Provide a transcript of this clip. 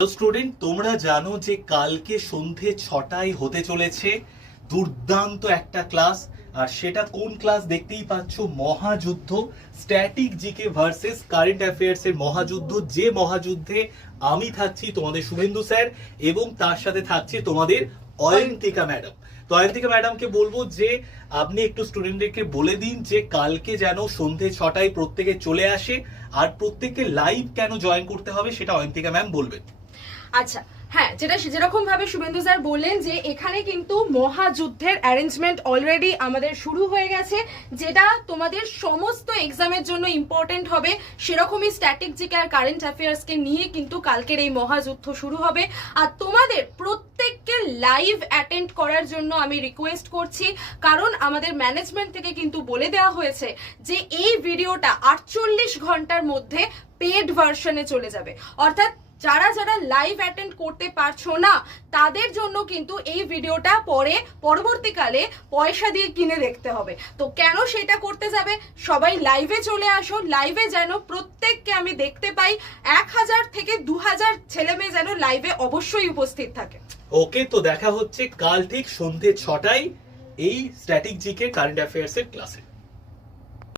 Student, তোমরা জানো যে কালকে সন্ধে 6টায় হতে চলেছে দুর্দান্ত একটা ক্লাস। আর সেটা কোন ক্লাস দেখতেই পাচ্ছ, মহাযুদ্ধ, static GK versus current affairs এর মহাযুদ্ধ। যে মহাযুদ্ধে আমি থাকছি তোমাদের শুভেন্দু স্যার এবং তার সাথে থাকছে তোমাদের অয়ন্তিকা ম্যাডাম। তো অয়ন্তিকা ম্যাডামকে বলবো যে আপনি একটু স্টুডেন্টদেরকে বলে দিন যে কালকে যেন সন্ধে 6টায় প্রত্যেকে চলে আসে, আর প্রত্যেককে লাইভ কেন জয়েন করতে হবে সেটা অয়ন্তিকা ম্যাম বলবেন। আচ্ছা, হ্যাঁ, যেরকম ভাবে শুভেন্দু স্যার বললেন যে এখানে কিন্তু মহাযুদ্ধের অ্যারেঞ্জমেন্ট অলরেডি আমাদের শুরু হয়ে গেছে, যেটা তোমাদের সমস্ত এক্সামের জন্য ইম্পর্টেন্ট হবে। সেরকমই স্ট্যাটিক জিকে আর কারেন্ট অ্যাফেয়ার্সকে নিয়ে কিন্তু কালকের এই মহাযুদ্ধ শুরু হবে। আর তোমাদের প্রত্যেককে লাইভ অ্যাটেন্ড করার জন্য আমি রিকোয়েস্ট করছি, কারণ আমাদের ম্যানেজমেন্ট থেকে কিন্তু বলে দেওয়া হয়েছে যে এই ভিডিওটা 48 ঘন্টার মধ্যে পেড ভার্সনে চলে যাবে। অর্থাৎ যারা যারা লাইভ অ্যাটেন্ড করতে পারছো না তাদের জন্য কিন্তু এই ভিডিওটা পরবর্তীকালে পয়সা দিয়ে কিনে দেখতে হবে। তো কেন সেটা করতে যাবে? সবাই লাইভে চলে আসো, লাইভে যেন প্রত্যেককে আমি দেখতে পাই। 1000 থেকে 2000 ছেলে মেয়ে যেন লাইভে অবশ্যই উপস্থিত থাকে। ওকে, তো দেখা হচ্ছে কাল ঠিক সন্ধে 6টায় এই স্ট্যাটিক জিকে কারেন্ট অ্যাফেয়ার্স এর ক্লাসে।